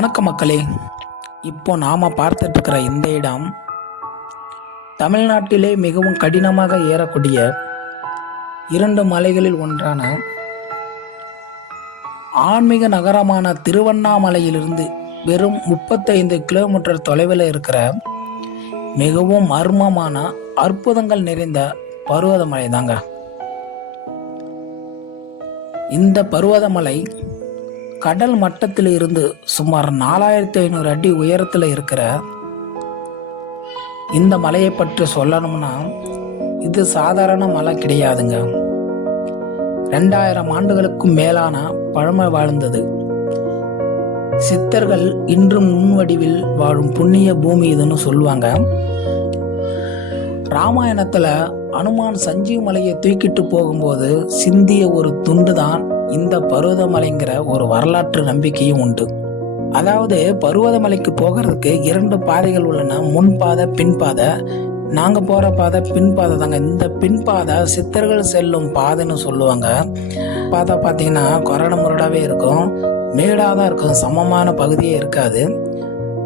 வணக்க மக்களே. இப்போ நாம் பார்த்துட்டு இருக்கிற இந்த இடம் தமிழ்நாட்டிலே மிகவும் கடினமாக ஏறக்கூடிய 2 மலைகளில் ஒன்றான ஆன்மீக நகரமான திருவண்ணாமலையிலிருந்து வெறும் 35 கிலோமீட்டர் தொலைவில் இருக்கிற மிகவும் மர்மமான அற்புதங்கள் நிறைந்த பர்வதமலை தாங்க. இந்த பர்வதமலை கடல் மட்டத்தில் இருந்து சுமார் 4500 அடி உயரத்தில் இருக்கிற இந்த மலையை பற்றி சொல்லணும்னா இது சாதாரண மலை கிடையாதுங்க. 2000 ஆண்டுகளுக்கும் மேலான பழமை வாழ்ந்தது. சித்தர்கள் இன்றும் முன்வடிவில் வாழும் புண்ணிய பூமி இதுன்னு சொல்லுவாங்க. ராமாயணத்துல அனுமான் சஞ்சீவ் மலையை தூக்கிட்டு போகும்போது சிந்திய ஒரு துண்டு தான் இந்த பர்வதமலைங்கிற ஒரு வரலாற்று நம்பிக்கையும் உண்டு. அதாவது பர்வதமலைக்கு போகிறதுக்கு 2 பாதைகள் உள்ளன, முன்பாதை பின்பாதை. நாங்கள் போகிற பாதை பின்பாதை தாங்க. இந்த பின்பாதை சித்தர்கள் செல்லும் பாதைன்னு சொல்லுவாங்க. பாதை பார்த்தீங்கன்னா கொரடு முரடாவே இருக்கும், மேடாக தான் இருக்கும், சமமான பகுதியே இருக்காது.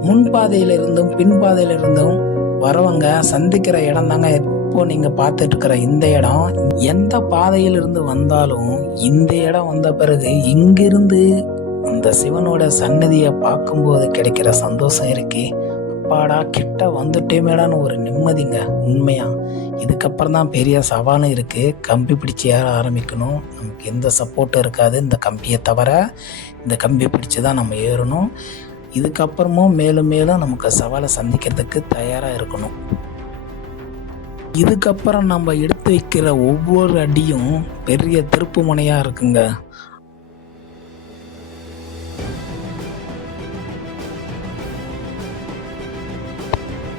முன்பாதையிலிருந்தும் பின்பாதையிலிருந்தும் வரவங்க சந்திக்கிற இடம் தாங்க இப்போ நீங்க பார்த்துட்டு இருக்கிற இந்த இடம். எந்த பாதையிலிருந்து வந்தாலும் இந்த இடம் வந்த பிறகு இங்கிருந்து அந்த சிவனோட சன்னதியை பார்க்கும்போது கிடைக்கிற சந்தோஷம் இருக்கு. அப்பாடா கிட்ட வந்துட்டே மேடான்னு ஒரு நிம்மதிங்க. உண்மையா இதுக்கப்புறம் தான் பெரிய சவாலும் இருக்கு. கம்பி பிடிச்சி ஏற ஆரம்பிக்கணும். நமக்கு எந்த சப்போர்ட்டும் இருக்காது இந்த கம்பியை தவிர. இந்த கம்பி பிடிச்சி தான் நம்ம ஏறணும். இதுக்கப்புறமும் மேலும் மேலும் நமக்கு சவாலை சந்திக்கிறதுக்கு தயாராக இருக்கணும். இதுக்கப்புறம் நம்ம எடுத்து வைக்கிற ஒவ்வொரு அடியும் பெரிய திருப்பு முனையாக இருக்குங்க.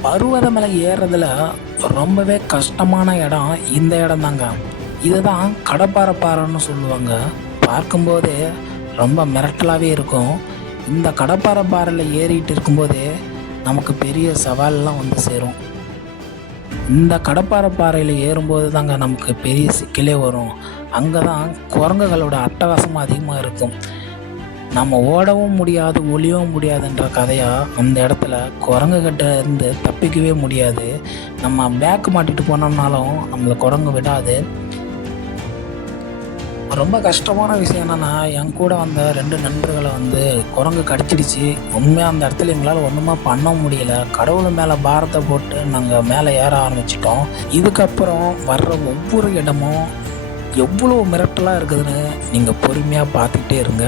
பர்வதமலை ஏறுறதுல ரொம்பவே கஷ்டமான இடம் இந்த இடம் தாங்க. இதுதான் கடப்பாறைன்னு சொல்லுவாங்க. பார்க்கும்போது ரொம்ப மிரட்டலாகவே இருக்கும். இந்த கடப்பாறையில் ஏறிட்டு இருக்கும்போதே நமக்கு பெரிய சவால்லாம் வந்து சேரும். இந்த கடப்பாறையில் ஏறும்போது தாங்க நமக்கு பெரிய சிக்கலே வரும். அங்கே தான் குரங்குகளோட அட்டகாசமும் அதிகமாக இருக்கும். நம்ம ஓடவும் முடியாது ஒளியவும் முடியாதுன்ற கதையாக அந்த இடத்துல குரங்குகிட்ட இருந்து தப்பிக்கவே முடியாது. நம்ம பேக்கு மாட்டிட்டு போனோம்னாலும் நம்மளை குரங்கு விடாது. ரொம்ப கஷ்டமான விஷயம் என்னென்னா, என் கூட வந்த 2 நண்பர்களை குரங்கு கடிச்சிடுச்சு. உண்மையாக அந்த இடத்துல எங்களால் ஒன்றுமே பண்ண முடியல. கடவுள் மேலே பாரத்தை போட்டு நாங்கள் மேலே ஏற ஆரம்பிச்சிட்டோம். இதுக்கப்புறம் வர்ற ஒவ்வொரு இடமும் எவ்வளோ மிரட்டலாக இருக்குதுன்னு நீங்கள் பொறுமையாக பார்த்துக்கிட்டே இருங்க.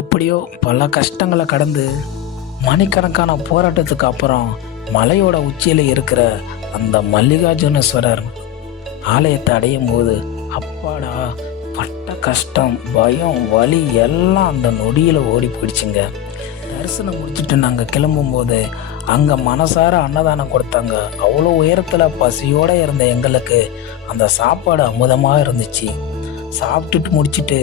எப்படியோ பல கஷ்டங்களை கடந்து மணிக்கணக்கான போராட்டத்துக்கு அப்புறம் மலையோட உச்சியில் இருக்கிற அந்த மல்லிகார்ஜுனேஸ்வரர் ஆலயத்தை அடையும் போது அப்பாடா பட்ட கஷ்டம் பயம் வலி எல்லாம் அந்த நொடியில் ஓடி போயிடுச்சுங்க. தரிசனம் முடிச்சுட்டு நாங்கள் கிளம்பும்போது அங்கே மனசார அன்னதானம் கொடுத்தாங்க. அவ்வளோ உயரத்தில் பசியோடு இருந்த எங்களுக்கு அந்த சாப்பாடு அமுதமாக இருந்துச்சு. சாப்பிட்டுட்டு முடிச்சுட்டு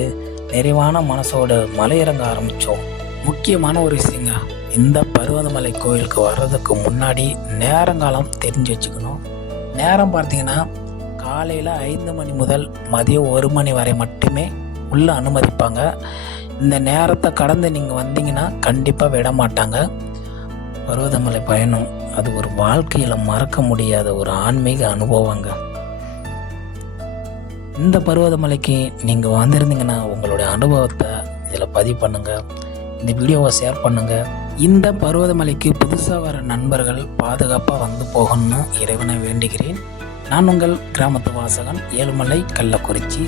நிறைவான மனசோடு மலையிறங்க ஆரம்பித்தோம். முக்கியமான ஒரு விஷயங்க, இந்த பர்வதமலை கோயிலுக்கு வர்றதுக்கு முன்னாடி நேரங்காலம் தெரிஞ்சு வச்சுக்கணும். நேரம் பார்த்தீங்கன்னா காலையில் 5 மணி முதல் மதியம் 1 மணி வரை மட்டுமே உள்ளே அனுமதிப்பாங்க. இந்த நேரத்தை கடந்து நீங்கள் வந்தீங்கன்னா கண்டிப்பாக விட மாட்டாங்க. பர்வதமலை பயணம் அது ஒரு வாழ்க்கையில் மறக்க முடியாத ஒரு ஆன்மீக அனுபவங்க. இந்த பர்வதமலைக்கு நீங்கள் வந்திருந்தீங்கன்னா உங்களுடைய அனுபவத்தை இதில் பதிவு பண்ணுங்கள். இந்த வீடியோவை ஷேர் பண்ணுங்கள். இந்த பர்வதமலைக்கு புதுசாக வர நண்பர்கள் பாதுகாப்பாக வந்து போகணும்னு இறைவனை வேண்டுகிறேன். நான் உங்கள் கிராமத்து வாசகன், ஏழுமலை, கள்ளக்குறிச்சி.